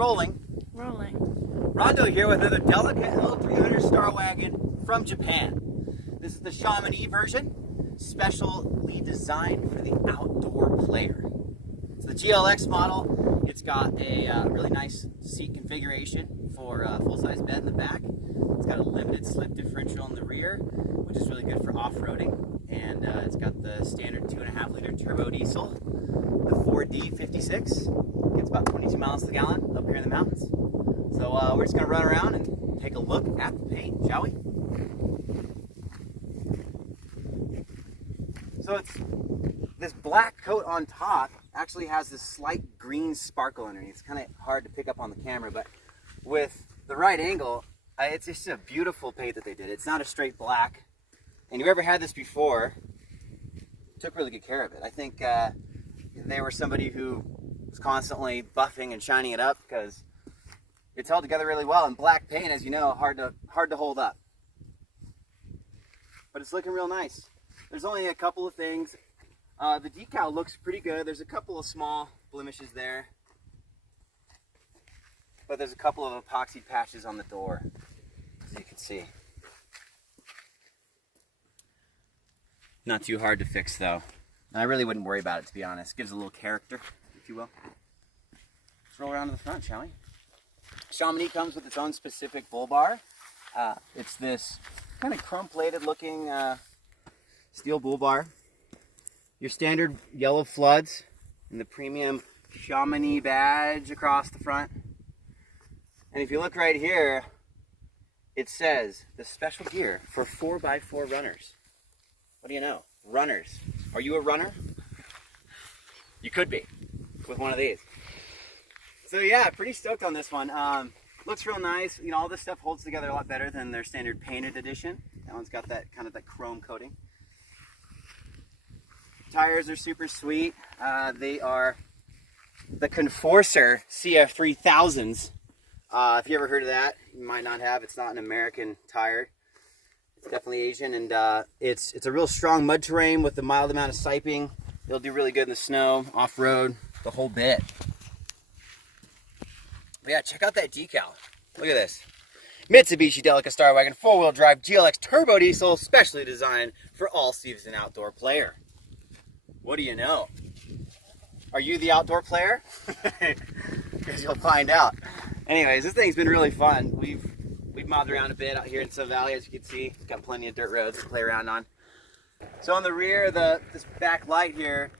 rolling. Rolling. Rondo here with another Delica L300 Starwagon from Japan. This is the Chamonix version, specially designed for the outdoor player. It's the GLX model. It's got a really nice seat configuration for a full-size bed in the back. It's got a limited slip differential in the rear, which is really good for off-roading. And it's got the standard 2.5 liter turbo diesel, the 4D56. Gets about 22 miles to the gallon up here in the mountains. So we're just gonna run around and take a look at the paint, shall we? So it's this black coat on top actually has this slight green sparkle underneath. It's kind of hard to pick up on the camera, but with the right angle, it's just a beautiful paint that they did. It's not a straight black. And whoever had this before took really good care of it. I think they were somebody who was constantly buffing and shining it up because it's held together really well. And black paint, as you know, hard to hold up. But it's looking real nice. There's only a couple of things. The decal looks pretty good. There's a couple of small blemishes there. But there's a couple of epoxy patches on the door, as you can see. Not too hard to fix though. I really wouldn't worry about it, to be honest. Gives a little character, if you will. Let's roll around to the front, shall we? Chamonix comes with its own specific bull bar. It's this kind of chrome-plated looking steel bull bar. Your standard yellow floods and the premium Chamonix badge across the front. And if you look right here, it says the special gear for 4x4 runners. What do you know? Runners. Are you a runner? You could be with one of these. So yeah, pretty stoked on this one. Looks real nice. You know, all this stuff holds together a lot better than their standard painted edition. That one's got that kind of that chrome coating. Tires are super sweet. They are the Conforcer CF3000s. If you ever heard of that, you might not have. It's not an American tire. It's definitely Asian, and it's a real strong mud terrain with a mild amount of siping. It'll do really good in the snow, off-road, the whole bit. But yeah, check out that decal. Look at this. Mitsubishi Delica Starwagon 4-wheel drive GLX turbo diesel, specially designed for all season outdoor player. What do you know? Are you the outdoor player? Because you'll find out. Anyways, this thing's been really fun. We've mobbed around a bit out here in Sun Valley, as you can see. It's got plenty of dirt roads to play around on. So on the rear, this back light here,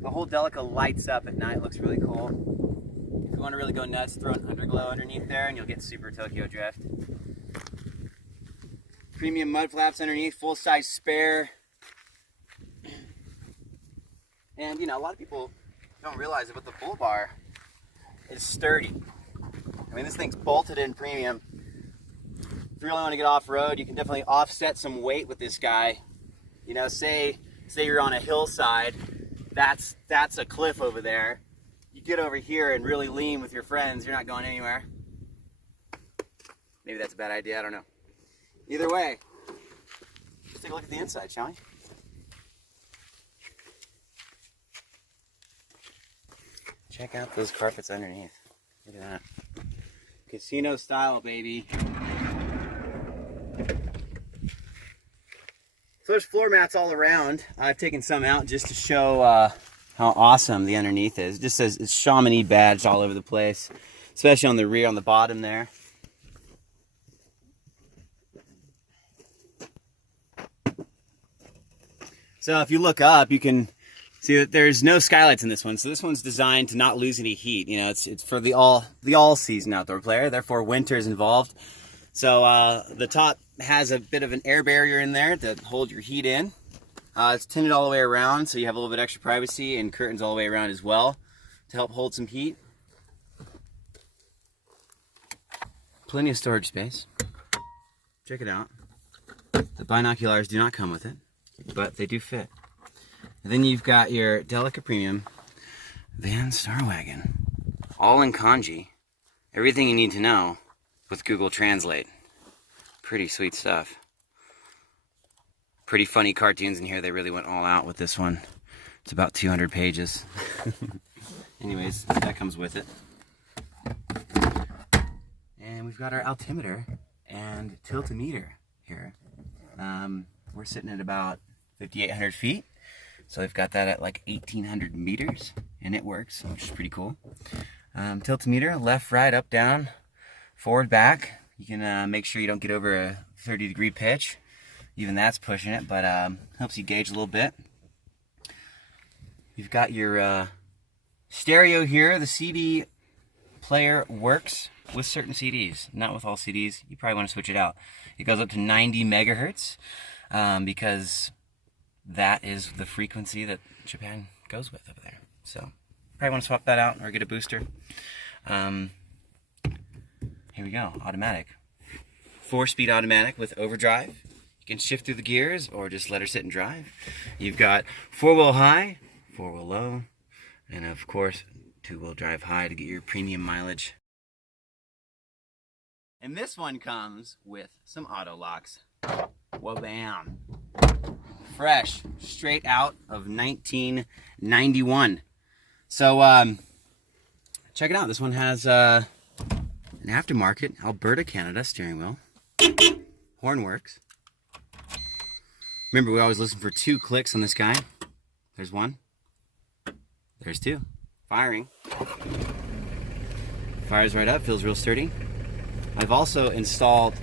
the whole Delica lights up at night. Looks really cool. If you want to really go nuts, throw an underglow underneath there and you'll get super Tokyo drift. Premium mud flaps underneath, full-size spare. And you know, a lot of people don't realize it, but the bull bar is sturdy. I mean, this thing's bolted in premium. If you really want to get off-road, you can definitely offset some weight with this guy. You know, say you're on a hillside, that's a cliff over there. You get over here and really lean with your friends, you're not going anywhere. Maybe that's a bad idea, I don't know. Either way, let's take a look at the inside, shall we? Check out those carpets underneath. Look at that. Casino style, baby. So there's floor mats all around. I've taken some out just to show how awesome the underneath is. It just says it's Chamonix badged all over the place, especially on the rear, on the bottom there. So if you look up, you can see that there's no skylights in this one. So this one's designed to not lose any heat. You know, it's for the all season outdoor player. Therefore, winter is involved. So the top has a bit of an air barrier in there to hold your heat in. It's tinted all the way around, so you have a little bit extra privacy, and curtains all the way around as well to help hold some heat. Plenty of storage space. Check it out. The binoculars do not come with it, but they do fit. And then you've got your Delica Premium Van Starwagon, all in kanji. Everything you need to know with Google Translate. Pretty sweet stuff. Pretty funny cartoons in here. They really went all out with this one. It's about 200 pages. Anyways, that comes with it. we've got our altimeter and tiltometer here. We're sitting at about 5,800 feet. So we've got that at like 1,800 meters, and it works, which is pretty cool. Tiltometer, left, right, up, down, forward, back. You can make sure you don't get over a 30-degree pitch. Even that's pushing it, but helps you gauge a little bit. You've got your stereo here. The CD player works with certain CDs, not with all CDs. You probably want to switch it out. It goes up to 90 megahertz because that is the frequency that Japan goes with over there. So probably want to swap that out or get a booster. Here we go, automatic. 4-speed automatic with overdrive. You can shift through the gears or just let her sit and drive. You've got 4-wheel high, 4-wheel low, and of course 2-wheel drive high to get your premium mileage. And this one comes with some auto locks. Wha-bam. Fresh, straight out of 1991. So check it out. This one has an aftermarket Alberta, Canada steering wheel. Horn works. Remember, we always listen for 2 clicks on this guy. There's 1. There's 2. Firing. Fires right up, feels real sturdy. I've also installed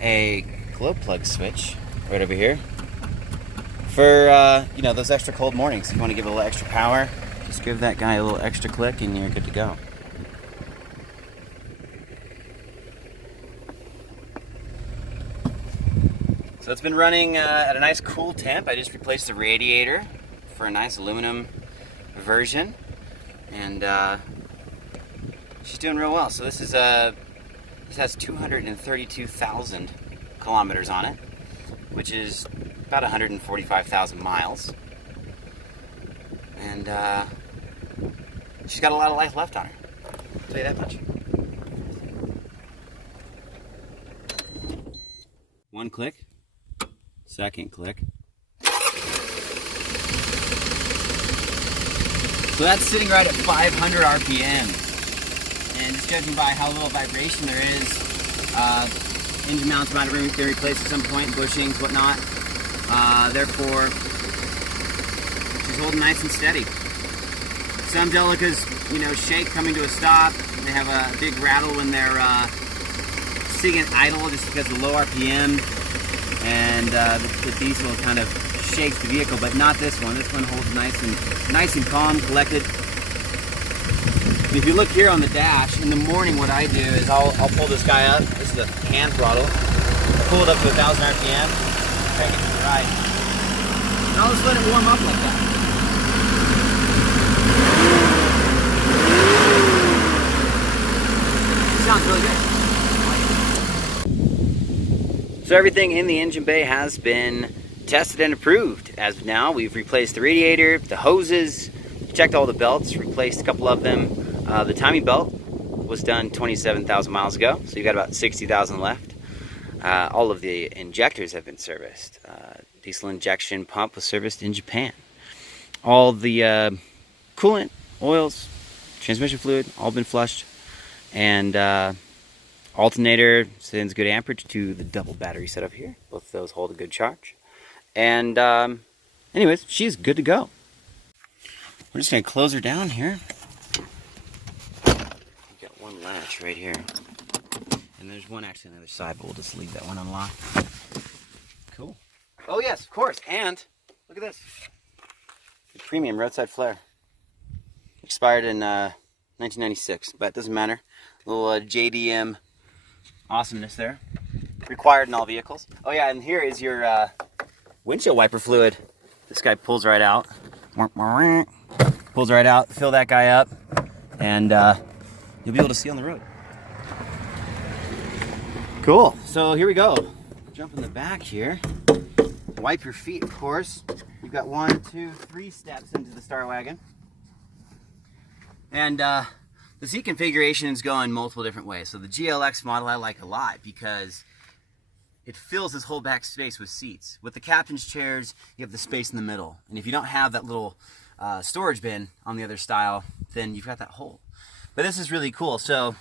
a glow plug switch right over here for you know, those extra cold mornings. If you want to give it a little extra power, just give that guy a little extra click and you're good to go. So it's been running at a nice cool temp. I just replaced the radiator for a nice aluminum version, and she's doing real well. So this is this has 232,000 kilometers on it, which is about 145,000 miles, and she's got a lot of life left on her. I'll tell you that much. 1 click. 2nd click. So that's sitting right at 500 RPM. And just judging by how little vibration there is, engine mounts might have been replaced at some point, bushings, whatnot. Therefore, she's holding nice and steady. Some Delicas, you know, shake coming to a stop. They have a big rattle when they're sitting at idle just because of low RPM. And the diesel kind of shakes the vehicle, but not this one. This one holds nice and calm, collected. If you look here on the dash, in the morning what I do is I'll pull this guy up. This is a hand throttle. I'll pull it up to 1,000 RPM, crank it to the right. And I'll just let it warm up like that. It sounds really good. So everything in the engine bay has been tested and approved. As of now, we've replaced the radiator, the hoses, checked all the belts, replaced a couple of them. The timing belt was done 27,000 miles ago, so you've got about 60,000 left. All of the injectors have been serviced. Diesel injection pump was serviced in Japan. All the coolant, oils, transmission fluid, all been flushed. And alternator sends good amperage to the double battery setup here. Both of those hold a good charge. And anyways, she's good to go. We're just going to close her down here. We've got one latch right here. And there's one actually on the other side, but we'll just leave that one unlocked. Cool. Oh yes, of course. And look at this. The premium roadside flare. Expired in 1996, but it doesn't matter. A little JDM awesomeness there. Required in all vehicles. Oh yeah, and here is your windshield wiper fluid. This guy pulls right out. Pulls right out, fill that guy up, and you'll be able to see on the road. Cool, so here we go. Jump in the back here. Wipe your feet, of course. You've got 1, 2, 3 steps into the Starwagon. And the seat configurations go in multiple different ways. So the GLX model I like a lot because it fills this whole back space with seats. With the captain's chairs, you have the space in the middle. And if you don't have that little storage bin on the other style, then you've got that hole. But this is really cool. So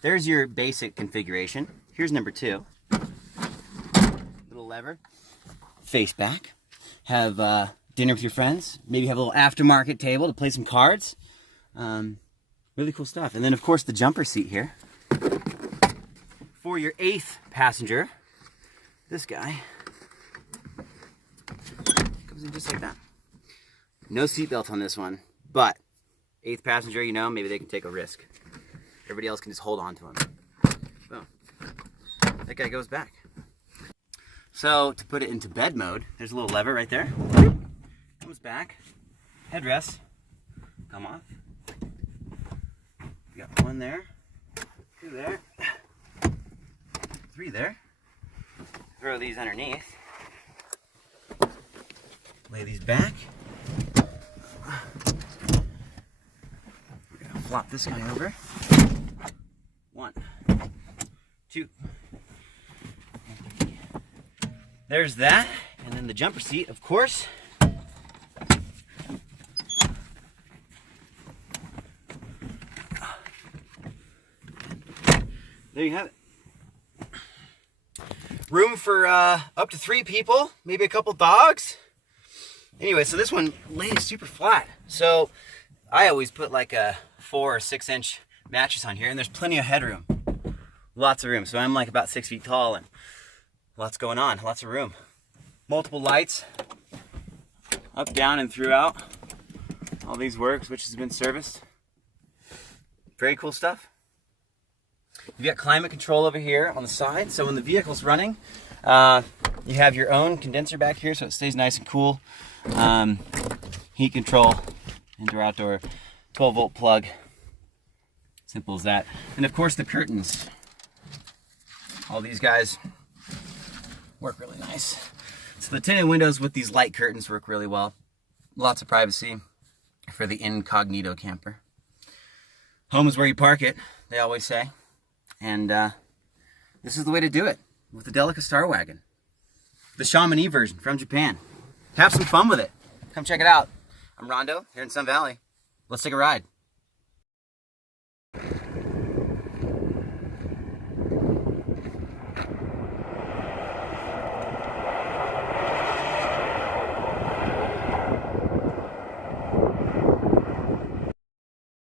there's your basic configuration. Here's number 2. Little lever. Face back. Have dinner with your friends. Maybe have a little aftermarket table to play some cards. Really cool stuff. And then, of course, the jumper seat here. For your 8th passenger, this guy comes in just like that. No seatbelt on this one, but 8th passenger, you know, maybe they can take a risk. Everybody else can just hold on to him. Boom. That guy goes back. So to put it into bed mode, there's a little lever right there. Comes back. Headrest. Come off. We got 1 there. 2 there. 3 there. Throw these underneath. Lay these back. We're gonna flop this guy over. 1, 2. There's that, and then the jumper seat, of course. There you have it. Room for up to 3 people, maybe a couple dogs. Anyway, so this one lays super flat. So I always put like a 4 or 6 inch mattress on here, and there's plenty of headroom. Lots of room. So I'm like about 6 feet tall, and lots going on, lots of room. Multiple lights, up, down, and throughout. All these works, which has been serviced. Very cool stuff. You've got climate control over here on the side, so when the vehicle's running, you have your own condenser back here, so it stays nice and cool. Heat control, indoor-outdoor, 12-volt plug. Simple as that. And of course the curtains. All these guys work really nice. So the tinted windows with these light curtains work really well. Lots of privacy for the incognito camper. Home is where you park it, they always say. And this is the way to do it with the Delica Starwagon. The Chamonix version from Japan. Have some fun with it. Come check it out. I'm Rondo here in Sun Valley. Let's take a ride.